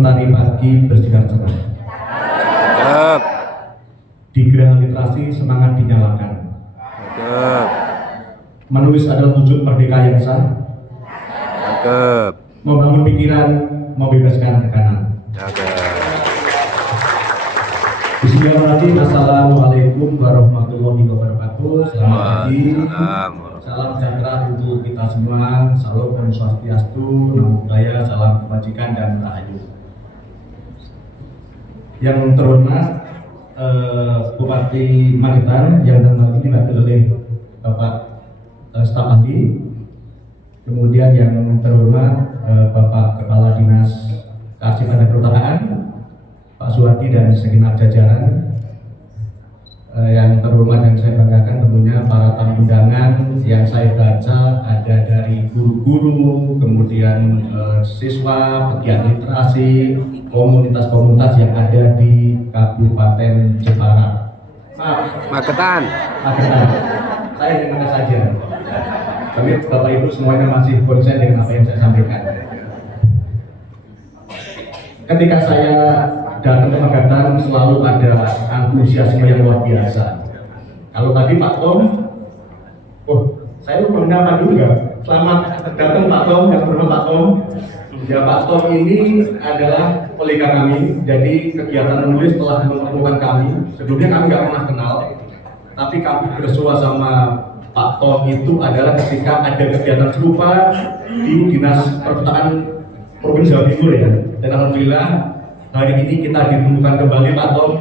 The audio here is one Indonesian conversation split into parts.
Mentari pagi bersinar cerah. Cakep. Di Geraha Literasi semangat dinyalakan. Cakep. Menulis adalah wujud merdeka yang sah. Cakep. Membangun pikiran, membebaskan tekanan. Cakep. Bismillahirrahmanirrahim. Assalamualaikum warahmatullahi wabarakatuh. Selamat pagi. Salam sejahtera untuk kita semua. Salam Om Swastiastu, Namo Buddhaya, salam kebajikan dan rahayu. Yang terhormat Bupati Magetan yang dalam hal ini diwakili oleh Bapak Staf Ahli. Kemudian yang terhormat Bapak Kepala Dinas Kearsipan dan Perpustakaan Pak Suwardi dan segenap jajaran. Yang terhormat dan saya banggakan tentunya para tamu undangan yang saya baca ada dari guru-guru, kemudian siswa, pegiat literasi, komunitas-komunitas yang ada di Kabupaten Jepara. Magetan. Magetan. Saya di mana saja. Tapi Bapak Ibu semuanya masih konsen dengan apa yang saya sampaikan. Ketika saya datang ke Magetan selalu ada antusiasme yang luar biasa. Kalau tadi Pak Tom, saya lupa menyapa dulu ya. Selamat datang Pak Tom, yang bernama Pak Tom. Ya Pak Tom ini adalah kolega kami, jadi kegiatan menulis telah menemukan kami. Sebelumnya kami nggak pernah kenal, tapi kami bersua sama Pak Tom itu adalah ketika ada kegiatan serupa di Dinas Perpustakaan Provinsi Jawa Timur ya. Dan alhamdulillah hari ini kita ditemukan kembali Pak Tom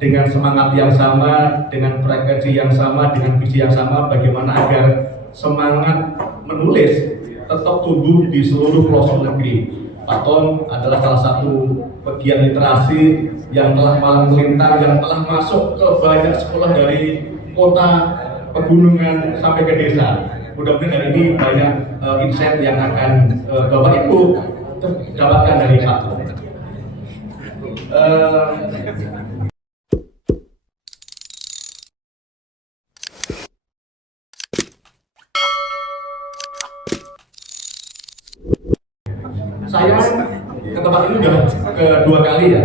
dengan semangat yang sama, dengan frekuensi yang sama, dengan visi yang sama, bagaimana agar semangat menulis tetap tumbuh di seluruh pelosok negeri. Pak Tom adalah salah satu pegiat literasi yang telah malang melintang, yang telah masuk ke banyak sekolah dari kota, pegunungan sampai ke desa. Mudah-mudahan hari ini banyak insight yang akan Bapak Ibu dapatkan dari Pak Tom. Saya ke tempat ini udah kedua kali ya,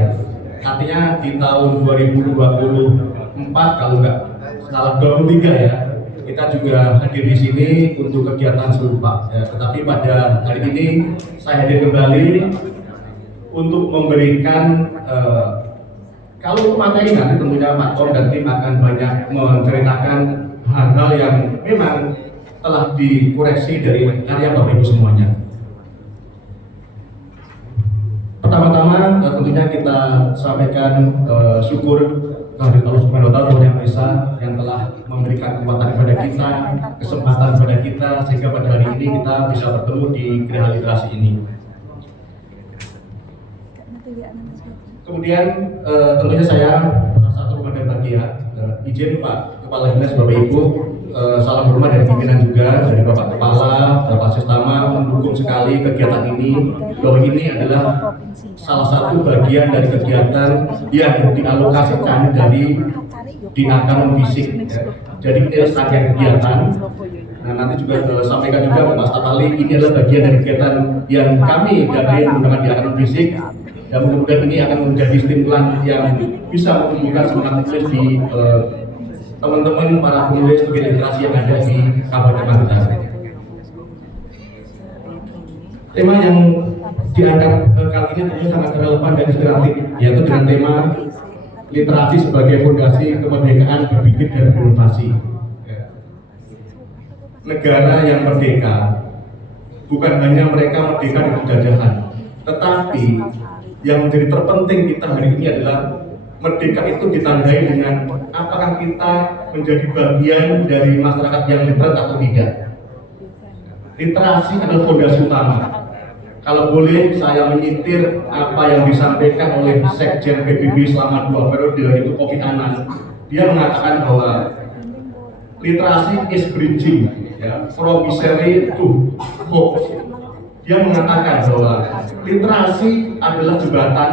artinya di tahun 2024 kalau nggak salah 23 ya, kita juga hadir di sini untuk kegiatan serupa ya. Tetapi pada hari ini saya hadir kembali untuk memberikan kalau materi nanti tentunya Pak Tom dan tim akan banyak menceritakan hal-hal yang memang telah dikoreksi dari karya Bapak Ibu semuanya. Pertama-tama tentunya kita sampaikan syukur kehadirat Allah Subhanahu wa Ta'ala yang Maha yang telah memberikan kekuatan kepada kita, kesempatan kepada kita sehingga pada hari ini kita bisa bertemu di Geraha Literasi ini. Kemudian tentunya saya merasa terhormat dan bahagia. Izin Pak Kepala Dinas, Bapak Ibu, salam hormat dari pimpinan juga dari Bapak Kepala, Bapak Sestama mendukung sekali kegiatan ini. Bahwa ini adalah salah satu bagian dari kegiatan yang dialokasikan dari Dinakanon Fisik. Ya. Jadi ini adalah rangkaian kegiatan. Nah, nanti juga sampaikan juga Pak Staf Ahli, ini adalah bagian dari kegiatan yang kami danai menggunakan Dinakanon Fisik. Dan mudah-mudahan ini akan menjadi stimulan yang bisa menumbuhkan semangat menulis di teman-teman para penulis pegiat literasi yang ada di Kabupaten Magetan. Tema yang diangkat kali ini tentunya sangat relevan dan inspiratif, yaitu dengan tema literasi sebagai fondasi kemerdekaan berpikir dan berinovasi. Negara yang merdeka bukan hanya mereka merdeka dari penjajahan, tetapi yang menjadi terpenting kita hari ini adalah merdeka itu ditandai dengan apakah kita menjadi bagian dari masyarakat yang literat atau tidak. Literasi adalah fondasi utama. Kalau boleh saya menyitir apa yang disampaikan oleh Sekjen PBB selama 2 periode, yaitu Kofi Annan. Dia mengatakan bahwa literasi is bridging, ya, from misery to hope. Dia mengatakan bahwa literasi adalah jembatan.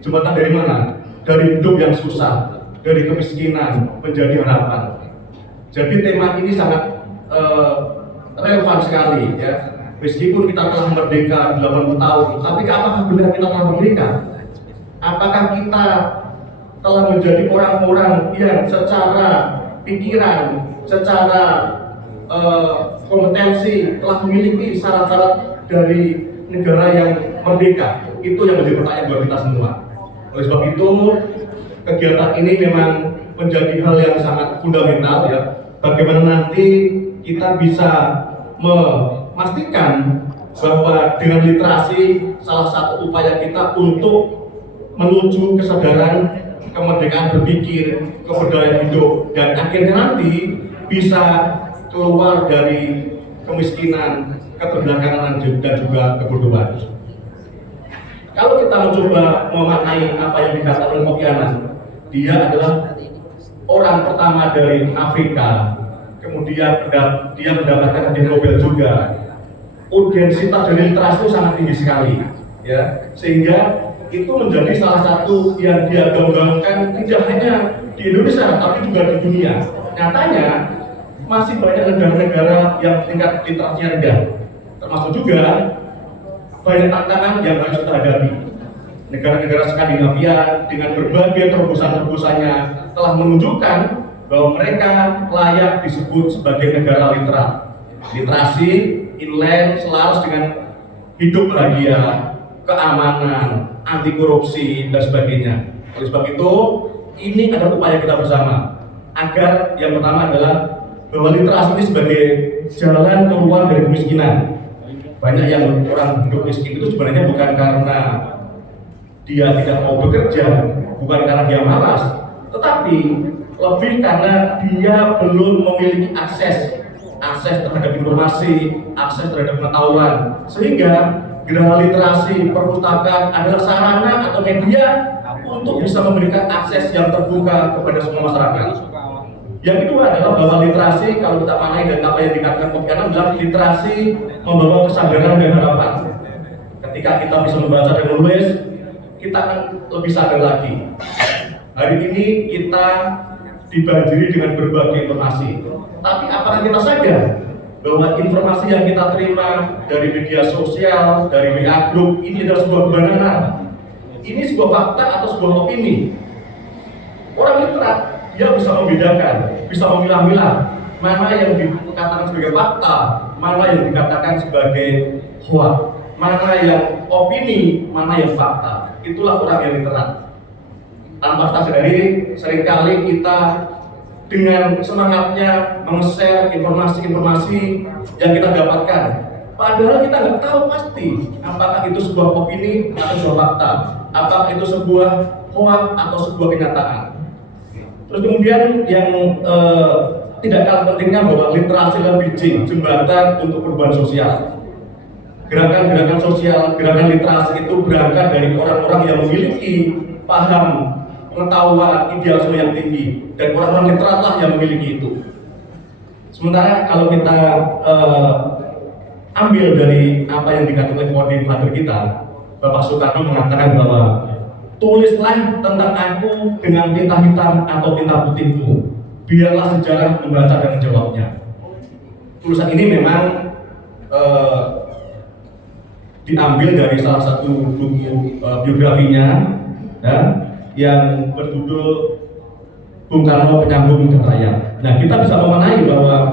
Jembatan dari mana? Dari hidup yang susah, dari kemiskinan menjadi harapan. Jadi tema ini sangat relevan sekali ya. Meskipun kita telah merdeka 80 tahun, tapi apakah benar kita telah merdeka? Apakah kita telah menjadi orang-orang yang secara pikiran, secara kompetensi telah memiliki syarat-syarat dari negara yang merdeka? Itu yang menjadi pertanyaan buat kita semua. Oleh sebab itu, kegiatan ini memang menjadi hal yang sangat fundamental ya. Bagaimana nanti kita bisa memastikan bahwa dengan literasi salah satu upaya kita untuk menuju kesadaran kemerdekaan berpikir, keberdayaan hidup, dan akhirnya nanti bisa keluar dari kemiskinan, keterbelakangan dan juga kebodohan. Kalau kita mencoba memaknai apa yang dikatakan oleh Kofi Annan, dia adalah orang pertama dari Afrika, kemudian dia mendapatkan hadiah Nobel juga. Urgensitas dari literasi itu sangat tinggi sekali, ya, sehingga itu menjadi salah satu yang dia gaungkan tidak hanya di Indonesia tapi juga di dunia. Nyatanya masih banyak negara-negara yang tingkat literasinya rendah, termasuk juga banyak tantangan yang harus kita hadapi. Negara-negara Skandinavia dengan berbagai terobosan-terobosannya telah menunjukkan bahwa mereka layak disebut sebagai negara literat. Literasi, inland, selaras dengan hidup bahagia, keamanan, anti korupsi, dan sebagainya. Oleh sebab itu, ini adalah upaya kita bersama agar yang pertama adalah bahwa literasi ini sebagai jalan keluar dari kemiskinan. Banyak yang orang hidup miskin itu sebenarnya bukan karena dia tidak mau bekerja, bukan karena dia malas, tetapi lebih karena dia belum memiliki akses terhadap informasi, akses terhadap pengetahuan, sehingga geraha literasi perpustakaan adalah sarana atau media untuk bisa memberikan akses yang terbuka kepada semua masyarakat. Yang kedua adalah bahwa literasi, kalau kita maknai dan apa yang dikatakan Kofi Annan, adalah literasi membawa kesadaran dan harapan. Ketika kita bisa membaca dan menulis, kita akan lebih sadar lagi. Hari ini kita dibanjiri dengan berbagai informasi, tapi apakah kita sadar bahwa informasi yang kita terima dari media sosial, dari WA group, ini adalah sebuah kebenaran? Ini sebuah fakta atau sebuah opini? Orang literat, dia bisa membedakan, bisa memilah-milah mana yang dikatakan sebagai fakta, mana yang dikatakan sebagai hoax, mana yang opini, mana yang fakta. Itulah orang yang literat. Tanpa kita sadari, seringkali kita dengan semangatnya meng-share informasi-informasi yang kita dapatkan, padahal kita nggak tahu pasti apakah itu sebuah opini atau sebuah fakta, apakah itu sebuah hoax atau sebuah kenyataan. Terus kemudian yang tidak kalah pentingnya bahwa literasi adalah bridging, jembatan untuk perubahan sosial. Gerakan-gerakan sosial, gerakan literasi itu berangkat dari orang-orang yang memiliki paham, pengetahuan, idealisme yang tinggi, dan orang-orang literatlah yang memiliki itu. Sementara kalau kita ambil dari apa yang dikatakan oleh founding father kita, Bapak Soekarno mengatakan bahwa tulislah tentang aku dengan tinta hitam atau tinta putihmu, biarlah sejarah membaca dan menjawabnya. Tulisan ini memang diambil dari salah satu buku biografinya, ya, yang berjudul Bung Karno Penyambung Lidah Rakyat. Nah, kita bisa memaknai bahwa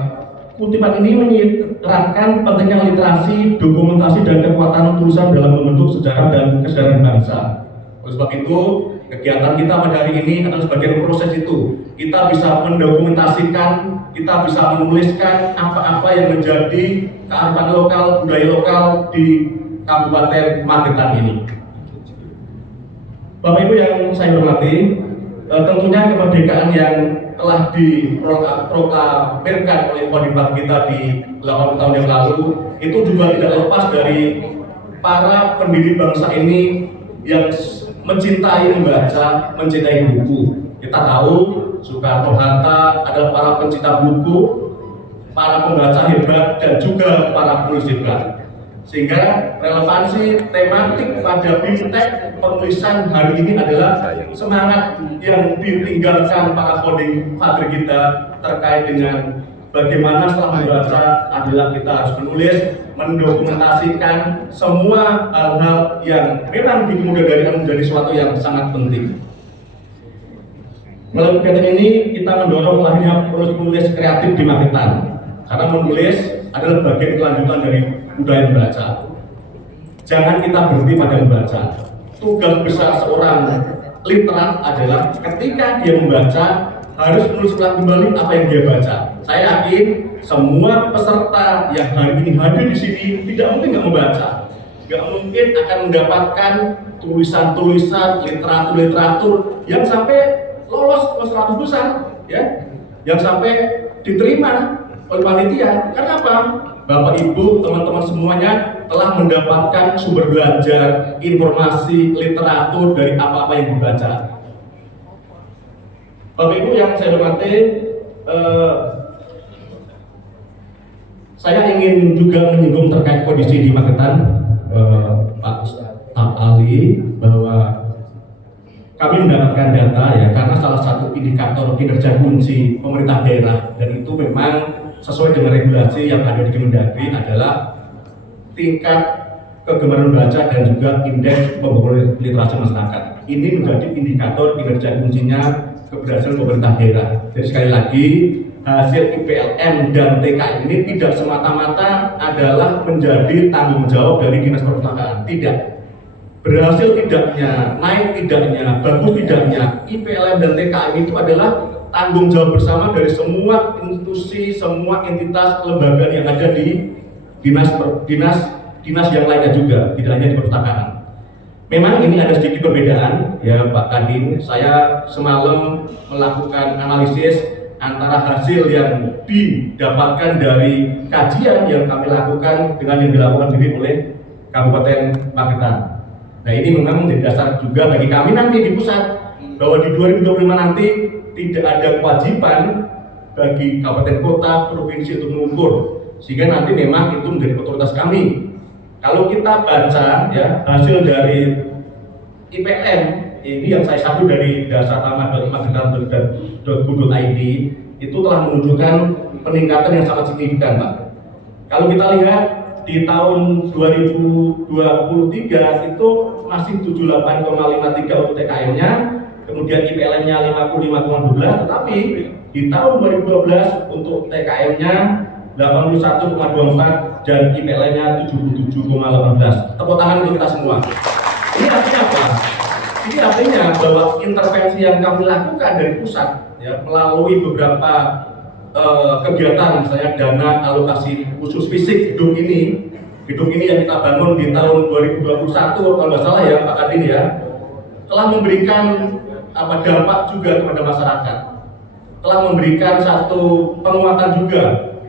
kutipan ini menyerahkan pentingnya literasi, dokumentasi, dan kekuatan tulisan dalam membentuk sejarah dan kesadaran bangsa. Oleh sebab itu, kegiatan kita pada hari ini adalah sebagian proses itu. Kita bisa mendokumentasikan, kita bisa menuliskan apa-apa yang menjadi kearifan lokal, budaya lokal di Kabupaten Magetan ini. Bapak Ibu yang saya hormati, tentunya kemerdekaan yang telah diproklamirkan oleh founding father kita di 80 tahun yang lalu itu juga tidak lepas dari para pendiri bangsa ini yang mencintai membaca, mencintai buku. Kita tahu Soekarno, Hatta adalah para pencinta buku, para pembaca hebat, dan juga para penulis hebat. Sehingga relevansi tematik pada BIMTEK penulisan hari ini adalah semangat yang ditinggalkan para founding father kita terkait dengan bagaimana setelah membaca adalah kita harus menulis, mendokumentasikan semua hal-hal yang memang di kemudian hari menjadi sesuatu yang sangat penting. Melalui kegiatan ini kita mendorong lahirnya penulis kreatif di Magetan, karena menulis adalah bagian kelanjutan dari budaya membaca. Jangan kita berhenti pada membaca. Tugas besar seorang literat adalah ketika dia membaca harus menulis ulang kembali apa yang dia baca. Saya yakin semua peserta yang hari ini hadir di sini tidak mungkin nggak membaca, nggak mungkin akan mendapatkan tulisan-tulisan, literatur yang sampai lolos ke 100 besar, ya, yang sampai diterima oleh panitia. Karena apa? Bapak Ibu, teman-teman semuanya telah mendapatkan sumber belajar, informasi, literatur dari apa-apa yang dibaca. Bapak Ibu yang saya hormati, saya ingin juga menyinggung terkait kondisi di Magetan, Pak Ustadz Ali, bahwa kami mendapatkan data ya, karena salah satu indikator kinerja kunci pemerintah daerah, dan itu memang sesuai dengan regulasi yang ada di Kemendagri adalah tingkat kegemaran membaca dan juga indeks pembangunan literasi masyarakat. Ini menjadi indikator kinerja kuncinya keberhasilan pemerintah daerah. Jadi sekali lagi, hasil IPLM dan TKM ini tidak semata-mata adalah menjadi tanggung jawab dari Dinas Perpustakaan. Tidak. Berhasil tidaknya, naik tidaknya, bagus tidaknya, IPLM dan TKM itu adalah tanggung jawab bersama dari semua institusi, semua entitas kelembagaan yang ada di dinas yang lainnya juga, tidak hanya di perpustakaan. Memang ini ada sedikit perbedaan, ya Pak Kadin. Saya semalam melakukan analisis antara hasil yang didapatkan dari kajian yang kami lakukan dengan yang dilakukan oleh Kabupaten Magetan. Nah, ini memang menjadi dasar juga bagi kami nanti di pusat, bahwa di 2025 nanti tidak ada kewajiban bagi kabupaten kota, provinsi untuk mengukur, sehingga nanti memang itu menjadi otoritas kami. Kalau kita baca ya hasil dari IPM ini yang saya satu dari dasar magetan.go.id itu telah menunjukkan peningkatan yang sangat signifikan, Pak. Kalau kita lihat di tahun 2023 itu masih 78,53 untuk TKM-nya, kemudian IPLN-nya 55,12, tetapi di tahun 2012 untuk TKM-nya 81,24 dan IPLN-nya 77,18. Tepuk tangan untuk kita semua. Ini artinya apa? Ini artinya bahwa intervensi yang kami lakukan dari pusat, ya, melalui beberapa kegiatan, misalnya dana alokasi khusus fisik gedung ini yang kita bangun di tahun 2021 kalau nggak salah ya Pak Kadin ya, telah memberikan dampak juga kepada masyarakat, telah memberikan satu penguatan juga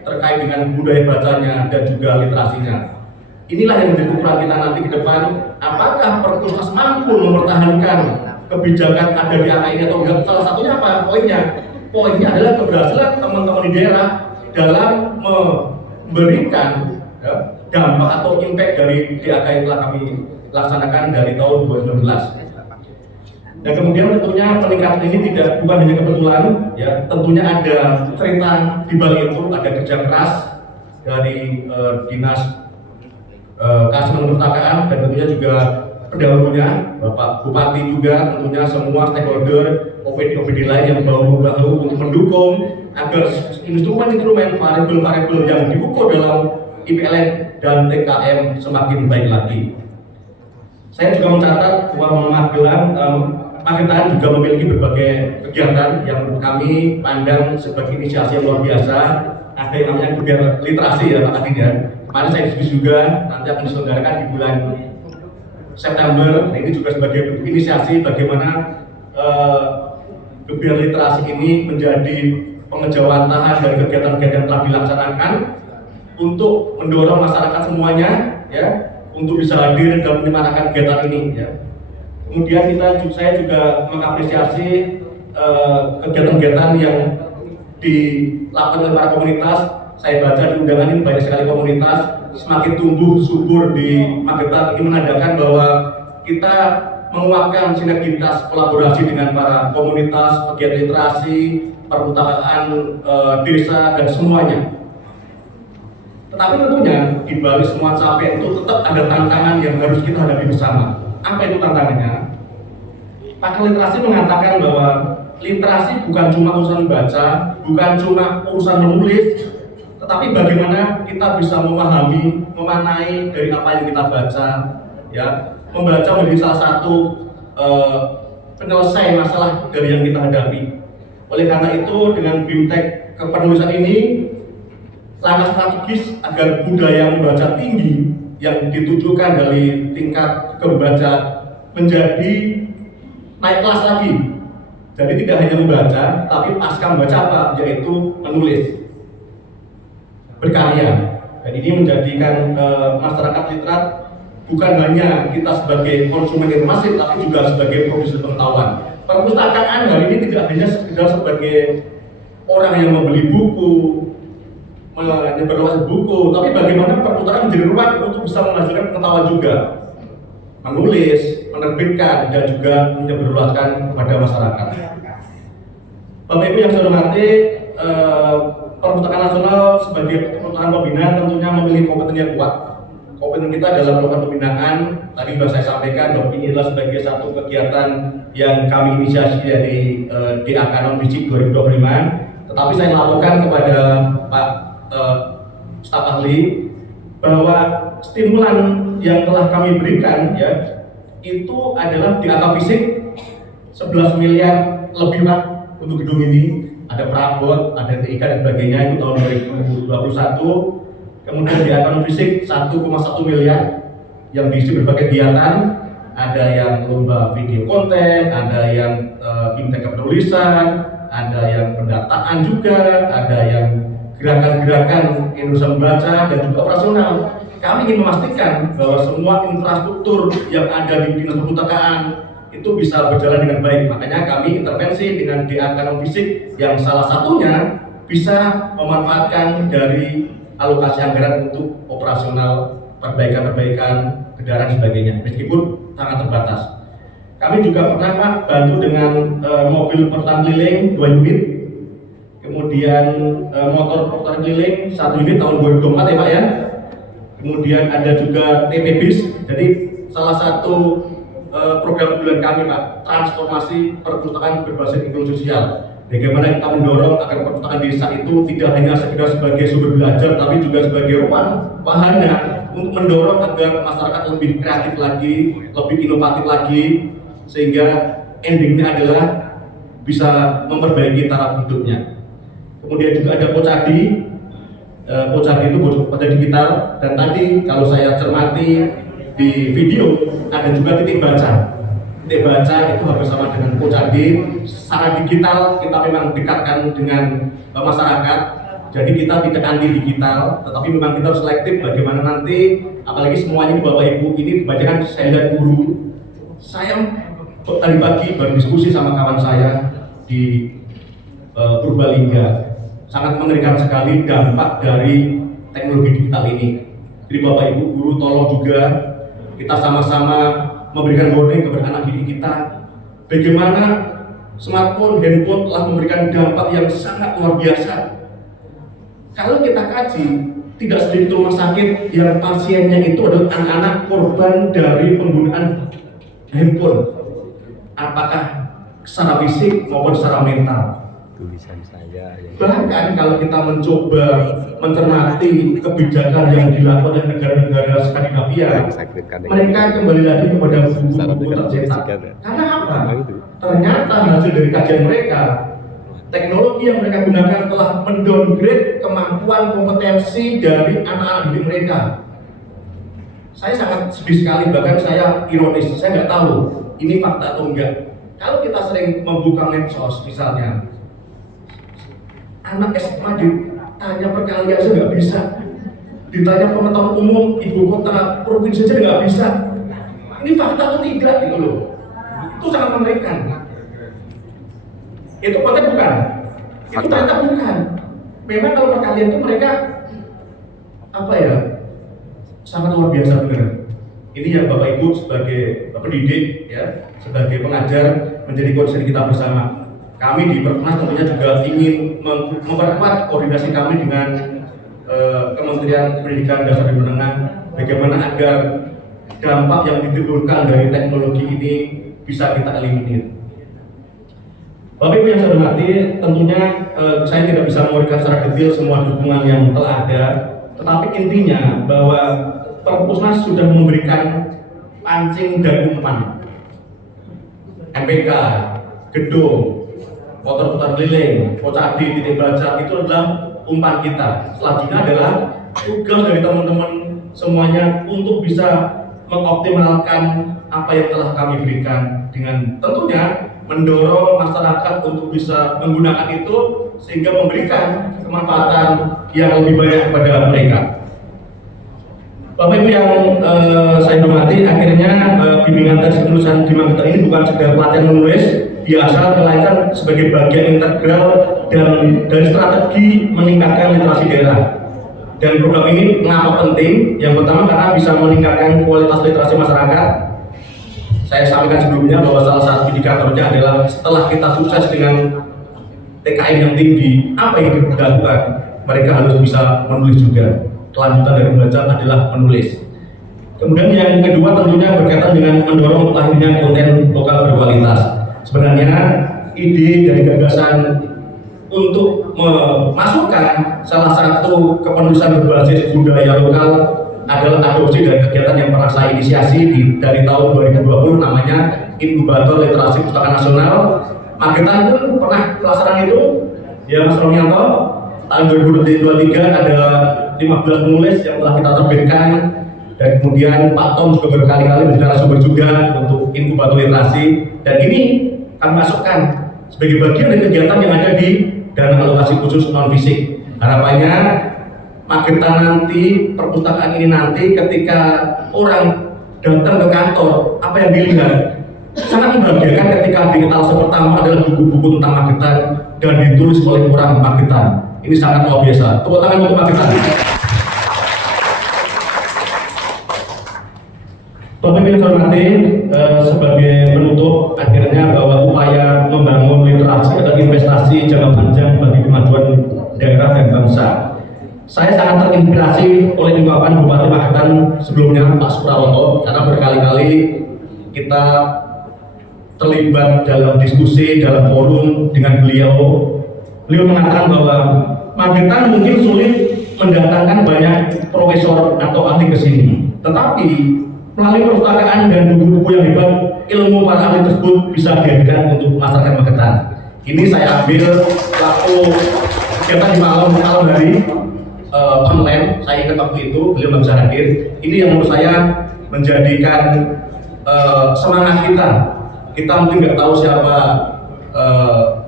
terkait dengan budaya bacanya dan juga literasinya. Inilah yang menjadi ukuran kita nanti ke depan, apakah Perpusnas mampu mempertahankan kebijakan ada di angka ini atau enggak. Salah satunya apa? Poinnya adalah keberhasilan teman-teman di daerah dalam memberikan dampak atau impact dari DAK yang telah kami laksanakan dari tahun 2019. Dan kemudian tentunya peningkatan ini bukan hanya kebetulan, ya, tentunya ada cerita di balik itu, ada kerja keras dari dinas keasinan perpustakaan dan tentunya juga pendahulunya Bapak Bupati juga, tentunya semua stakeholder OPD lain yang bahu-bahu untuk mendukung agar instrumen-instrumen variabel-variabel yang diukur dalam IPLN dan TKM semakin baik lagi. Saya juga mencatat bahwa Magetan juga memiliki berbagai kegiatan yang menurut kami pandang sebagai inisiasi yang luar biasa. Ada yang namanya kegiatan literasi ya Pak Kadin ya. Kemarin saya diskusi juga, nanti akan diselenggarakan di bulan September. Nah, ini juga sebagai bentuk inisiasi bagaimana kegiatan literasi ini menjadi pengejawantahan dari kegiatan-kegiatan yang telah dilaksanakan untuk mendorong masyarakat semuanya ya untuk bisa hadir dan menyemarakan kegiatan ini ya. Kemudian saya juga mengapresiasi kegiatan-kegiatan yang dilakukan oleh para komunitas. Saya baca di undangan ini banyak sekali komunitas semakin tumbuh subur di Magetan. Ini menandakan bahwa kita menguatkan sinergitas kolaborasi dengan para komunitas, pegiat literasi, perpustakaan, desa dan semuanya. Tetapi tentunya di balik semua capaian itu tetap ada tantangan yang harus kita hadapi bersama. Apa itu tantangannya? Pakar literasi mengatakan bahwa literasi bukan cuma urusan membaca, bukan cuma urusan menulis, tetapi bagaimana kita bisa memahami, memaknai dari apa yang kita baca, ya, membaca menjadi salah satu penyelesai masalah dari yang kita hadapi. Oleh karena itu, dengan BIMTEK kepenulisan ini, langkah strategis agar budaya membaca tinggi yang ditujukan dari tingkat kebaca menjadi naik kelas lagi. Jadi tidak hanya membaca, tapi pasca membaca apa? Yaitu menulis, berkarya. Dan ini menjadikan masyarakat literat bukan hanya kita sebagai konsumen informasi, tapi juga sebagai produsen pengetahuan. Perpustakaan hari ini tidak hanya sekedar sebagai orang yang membeli buku, menyebarluaskan buku, tapi bagaimana perpustakaan menjadi ruang untuk bisa menghasilkan pengetahuan juga, menulis, menerbitkan, dan juga menyebarluaskan kepada masyarakat. Bapak Ibu yang saya hormati, Perpustakaan Nasional sebagai perpustakaan pembinaan tentunya memiliki kompeten yang kuat. Kompeten kita dalam melakukan pembinaan, tadi sudah saya sampaikan bahwa ini adalah sebagai satu kegiatan yang kami inisiasi dari DAK Non-Fisik 2025. Tetapi saya laporkan kepada Pak staf ahli bahwa stimulan yang telah kami berikan, ya, itu adalah DAK Fisik 11 miliar lebih Pak untuk gedung ini. Ada perabot, ada TIK dan sebagainya, itu tahun 2021. Kemudian di ekonomi fisik 1,1 miliar yang diisi berbagai kegiatan, ada yang lomba video konten, ada yang BIMTEK kepenulisan, ada yang pendataan juga, ada yang gerakan-gerakan Indonesia Membaca dan juga operasional. Kami ingin memastikan bahwa semua infrastruktur yang ada di Dinas Perpustakaan itu bisa berjalan dengan baik. Makanya kami intervensi dengan DAK Non-Fisik yang salah satunya bisa memanfaatkan dari alokasi anggaran untuk operasional, perbaikan kendaraan dan sebagainya, meskipun sangat terbatas. Kami juga pernah Pak bantu dengan mobil perpustakaan keliling 2 unit, kemudian motor perpustakaan keliling 1 unit tahun 2024 ya Pak ya. Kemudian ada juga TP bis. Jadi salah satu program bulan kami Pak, transformasi perpustakaan berbasis inklusi sosial. Bagaimana kita mendorong agar perpustakaan desa itu tidak hanya sekedar sebagai sumber belajar, tapi juga sebagai ruang wahana untuk mendorong agar masyarakat lebih kreatif lagi, lebih inovatif lagi, sehingga endingnya adalah bisa memperbaiki taraf hidupnya. Kemudian juga ada Pocadi. Pocadi itu pada digital, dan tadi kalau saya cermati di video ada juga titik baca. Titik baca itu harus sama dengan Pocadi. Secara digital kita memang dekatkan dengan masyarakat. Jadi kita tidak anti digital, tetapi memang kita harus selektif bagaimana nanti, apalagi semuanya Bapak Ibu ini kebanyakan saya lihat guru. Saya tadi pagi berdiskusi sama kawan saya di Purbalingga. Sangat mengerikan sekali dampak dari teknologi digital ini. Jadi Bapak Ibu guru tolong juga kita sama-sama memberikan warning kepada anak didik kita bagaimana smartphone, handphone telah memberikan dampak yang sangat luar biasa. Kalau kita kaji, tidak sedikit rumah sakit yang pasiennya itu adalah anak-anak korban dari penggunaan handphone, apakah secara fisik maupun secara mental. Tulisan saya ya. Bahkan kalau kita mencoba mencermati kebijakan yang dilakukan oleh negara-negara Skandinavia, mereka kembali lagi kepada buku-buku tercetak. Karena apa? Ternyata hasil dari kajian mereka, teknologi yang mereka gunakan telah mendowngrade kemampuan kompetensi dari anak-anak didik mereka. Saya sangat sedih sekali, bahkan saya ironis, saya nggak tahu ini fakta atau enggak. Kalau kita sering membuka medsos misalnya, anak SMA ditanya perkalian aja nggak bisa, ditanya pengetahuan umum ibu kota provinsi aja nggak bisa. Ini fakta atau tidak gitu loh? Itu sangat mengerikan. Itu konten bukan? Itu ternyata bukan. Memang kalau perkalian itu mereka apa ya? Sangat luar biasa benar. Ini yang Bapak Ibu sebagai pendidik ya, sebagai pengajar menjadi concern kita bersama. Kami di Perpnas tentunya juga ingin memperkuat koordinasi kami dengan Kementerian Pendidikan Dasar dan Menengah bagaimana agar dampak yang ditimbulkan dari teknologi ini bisa kita eliminir. Bapak Ibu yang saya hormati, tentunya saya tidak bisa memberikan secara detail semua dukungan yang telah ada, tetapi intinya bahwa Perpusnas sudah memberikan pancing dan umpan, MPK, gedung, motor putar keliling, pocadi, titik baca, itu adalah umpan kita. Selanjutnya adalah tugas dari teman-teman semuanya untuk bisa mengoptimalkan apa yang telah kami berikan, dengan tentunya mendorong masyarakat untuk bisa menggunakan itu sehingga memberikan kemanfaatan yang lebih banyak kepada mereka. Bapak Ibu yang saya hormati, akhirnya bimbingan tes kelulusan di Magetan ini bukan sekedar pelatihan menulis biasa, melainkan sebagai bagian integral dan dari strategi meningkatkan literasi daerah. Dan program ini mengapa penting? Yang pertama karena bisa meningkatkan kualitas literasi masyarakat. Saya sampaikan sebelumnya bahwa salah satu indikatornya adalah setelah kita sukses dengan TKM yang tinggi, apa yang dilakukan? Mereka harus bisa menulis juga. Kelanjutan dari membaca adalah menulis. Kemudian yang kedua tentunya berkaitan dengan mendorong lahirnya konten lokal berkualitas. Sebenarnya ide dari gagasan untuk memasukkan salah satu kepenulisan berbasis budaya lokal adalah adopsi dari kegiatan yang pernah saya inisiasi dari tahun 2020, namanya Inkubator Literasi Pustaka Nasional. Magetan pun pernah pelaksanaan itu, ya Mas Romianto. Tahun 2023 ada 15 penulis yang telah kita terbitkan, dan kemudian Pak Tom juga berkali-kali menjadi narasumber juga untuk Inkubator Literasi, dan ini kami masukkan sebagai bagian dari kegiatan yang ada di dana alokasi khusus non fisik. Harapannya Magetan nanti, perpustakaan ini nanti ketika orang datang ke kantor, apa yang dilihat sangat membahagiakan ketika di etalase pertama adalah buku-buku tentang Magetan dan ditulis oleh orang Magetan. Ini sangat luar biasa. Tepuk tangan untuk Magetan. Bapak Ibu yang saya hormati, sebagai penutup, akhirnya bahwa upaya membangun literasi adalah investasi jangka panjang bagi kemajuan daerah dan bangsa. Saya sangat terinspirasi oleh ungkapan Bupati Magetan sebelumnya, Pak Suprawoto, karena berkali-kali kita terlibat dalam diskusi, dalam forum dengan beliau. Beliau mengatakan bahwa Magetan mungkin sulit mendatangkan banyak profesor atau ahli ke sini, tetapi melalui perpustakaan dan buku-buku yang hebat, ilmu para ahli tersebut bisa dihadirkan untuk masyarakat Magetan. Ini saya ambil waktu kegiatan di malam hari online. Saya ingat waktu itu beliau nggak bisa hadir. Ini yang menurut saya menjadikan semangat kita. Kita mungkin nggak tahu siapa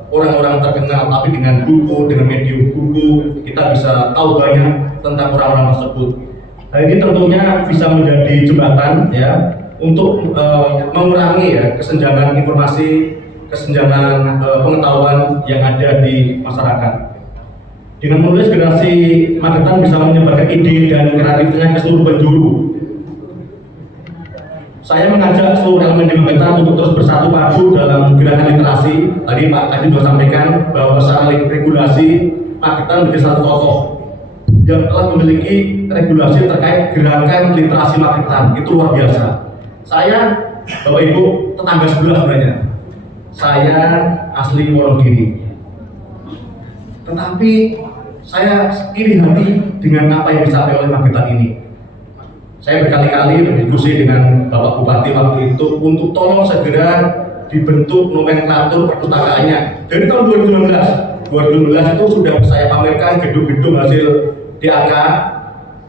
orang-orang terkenal, tapi dengan buku, dengan medium buku, kita bisa tahu banyak tentang orang-orang tersebut. Nah, ini tentunya bisa menjadi jembatan ya untuk mengurangi ya kesenjangan informasi, kesenjangan pengetahuan yang ada di masyarakat. Dengan menulis, generasi Magetan bisa menyebarkan ide dan kreatifnya ke seluruh penjuru. Saya mengajak seluruh elemen di Magetan untuk terus bersatu padu dalam gerakan literasi. Tadi Pak Kadin sudah sampaikan bahwa secara regulasi Magetan menjadi satu tokoh yang telah memiliki regulasi terkait gerakan literasi Magetan. Itu luar biasa. Saya, Bapak Ibu, tetangga sebelah sebenarnya. Saya asli Wonogiri. Tetapi saya iri hati dengan apa yang dicapai oleh Magetan ini. Saya berkali-kali berdiskusi dengan Bapak Bupati waktu itu untuk tolong segera dibentuk nomenklatur perpustakaannya. Dari tahun 2019 itu sudah saya pamerkan gedung-gedung hasil DAK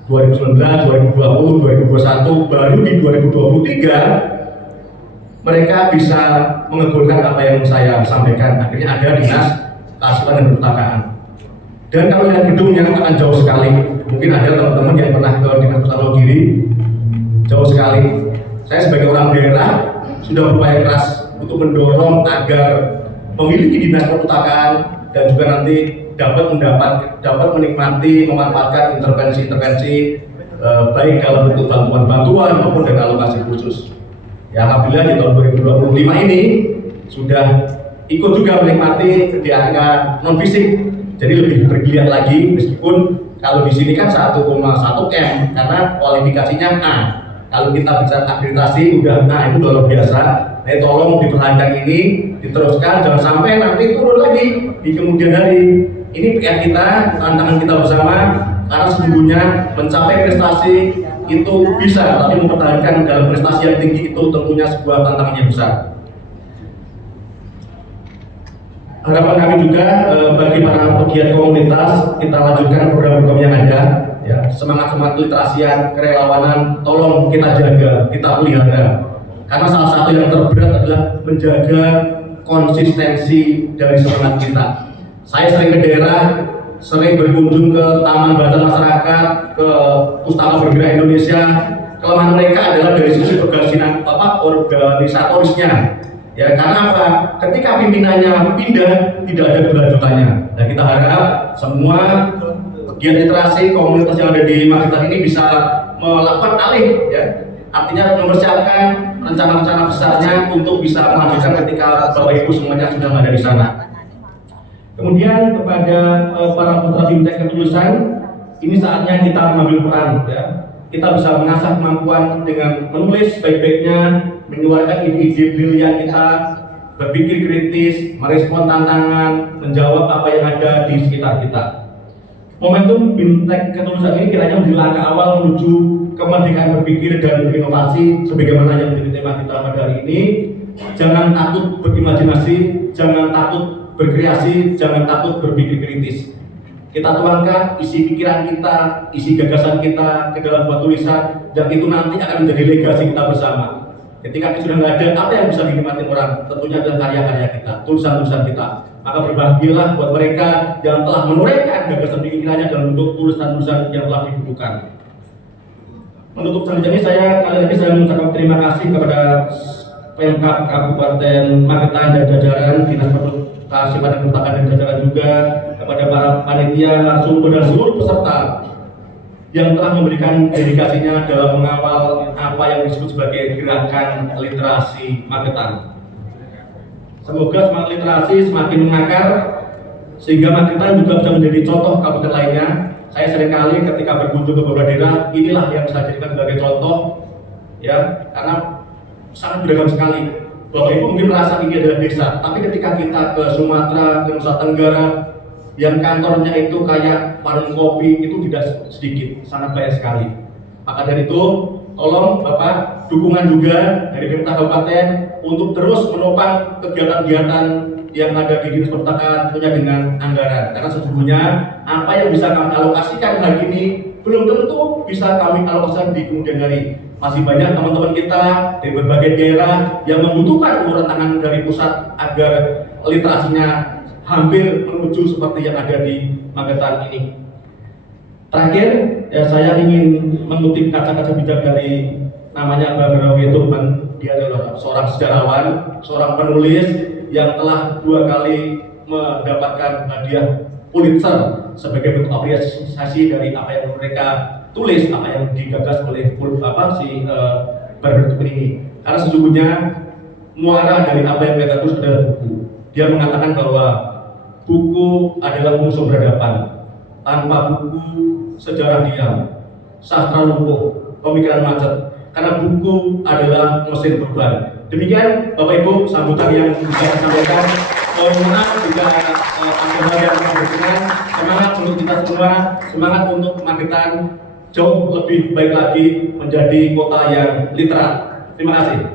2019, 2020, 2021, baru di 2023 mereka bisa mengebolkan apa yang saya sampaikan. Akhirnya ada dinas kearsipan dan perpustakaan. Dan kalau lihat gedungnya akan jauh sekali. Mungkin ada teman-teman yang pernah ke dinas perpustakaan Giri, jauh sekali. Saya sebagai orang daerah sudah berupaya keras untuk mendorong agar memiliki dinas perpustakaan dan juga nanti dapat menikmati, memanfaatkan intervensi-intervensi baik dalam bentuk bantuan maupun dana alokasi khusus. Ya, alhamdulillah di tahun 2025 ini sudah ikut juga menikmati di angka non fisik, jadi lebih bergiliat lagi meskipun Kalau di sini kan 1,1 M karena kualifikasinya A. Kalau kita bicara akreditasi udah A, itu luar biasa. Nah, tolong diperhatikan ini, diteruskan, jangan sampai nanti turun lagi di kemudian hari. Ini PR kita, tantangan kita bersama, karena sesungguhnya mencapai prestasi itu bisa, tapi mempertahankan dalam prestasi yang tinggi itu tentunya sebuah tantangan yang besar. Harapan kami juga bagi para pegiat komunitas, kita lanjutkan program-program yang ada. Ya, semangat literasian, kerelawanan, tolong kita jaga, kita pelihara. Karena salah satu yang terberat adalah menjaga konsistensi dari semangat kita. Saya sering ke daerah, sering berkunjung ke taman bacaan masyarakat, ke Pustaka Bergerak Indonesia. Kelemahan mereka adalah dari sisi organisatorisnya. Ya, karena apa? Ketika pimpinannya pindah, tidak ada keberlanjutannya. Dan kita harap semua pegiat literasi komunitas yang ada di Magetan ini bisa melakukan alih, ya. Artinya mempersiapkan rencana-rencana besarnya untuk bisa melanjutkan ketika Bapak Ibu semuanya sudah ada di sana. Kemudian kepada para putra bimtek kelulusan, ini saatnya kita mengambil peran, ya. Kita bisa mengasah kemampuan dengan menulis baik-baiknya, mengeluarkan ide-ide brilian kita, berpikir kritis, merespon tantangan, menjawab apa yang ada di sekitar kita. Momentum bimtek ketulusan ini kiranya menjadi langkah awal menuju kemerdekaan berpikir dan berinovasi sebagaimana yang menjadi tema kita pada hari ini. Jangan takut berimajinasi, jangan takut berkreasi, jangan takut berpikir kritis. Kita tuangkan isi pikiran kita, isi gagasan kita ke dalam buah tulisan yang itu nanti akan menjadi legasi kita bersama. Ketika sudah nggak ada, apa yang bisa dinikmati orang? Tentunya adalah karya-karya kita, tulisan-tulisan kita. Maka berbahagialah buat mereka yang telah menorehkan gagasan pikirannya dalam bentuk tulisan-tulisan yang telah dibutuhkan. Menutup selanjutnya kali lagi saya mengucapkan terima kasih kepada Pemkab Kabupaten Magetan dan jajaran Dinas Pertanian dan Pertanian dan jajaran juga, kepada para panitia, narasumber dan seluruh peserta yang telah memberikan dedikasinya dalam mengawal apa yang disebut sebagai gerakan literasi Magetan. Semoga semangat literasi semakin mengakar sehingga Magetan juga bisa menjadi contoh kabupaten lainnya. Saya seringkali ketika berkunjung ke beberapa daerah, inilah yang saya jadikan sebagai contoh, ya, karena sangat beragam sekali. Bapak Ibu mungkin merasa ini adalah desa, tapi ketika kita ke Sumatera, ke Nusa Tenggara, yang kantornya itu kayak warung kopi, itu tidak sedikit, sangat banyak sekali. Maka dari itu, tolong Bapak dukungan juga dari pemerintah kabupaten untuk terus menopang kegiatan-kegiatan yang ada di Dinas Perpustakaan tentunya dengan anggaran. Karena sesungguhnya apa yang bisa kami alokasikan hari ini belum tentu bisa kami alokasikan di kemudian hari. Masih banyak teman-teman kita dari berbagai daerah yang membutuhkan uluran tangan dari pusat agar literasinya hampir menuju seperti yang ada di Magetan ini. Terakhir, ya, saya ingin mengutip kata-kata bijak dari namanya Barbara Tuchman. Dia adalah seorang sejarawan, seorang penulis yang telah 2 kali mendapatkan hadiah Pulitzer sebagai bentuk apresiasi dari apa yang mereka tulis, apa yang digagas oleh Barbara Tuchman ini. Karena sesungguhnya muara dari apa yang mereka tulis adalah buku. Dia mengatakan bahwa buku adalah musuh berhadapan. Tanpa buku, sejarah diam, sastra lumpuh, pemikiran macet. Karena buku adalah mesin perubahan. Demikian Bapak Ibu sambutan yang bisa saya sampaikan. Mohon maaf jika ada hal yang berkenan. Semangat untuk kita semua, semangat untuk Magetan jauh lebih baik lagi menjadi kota yang literat. Terima kasih.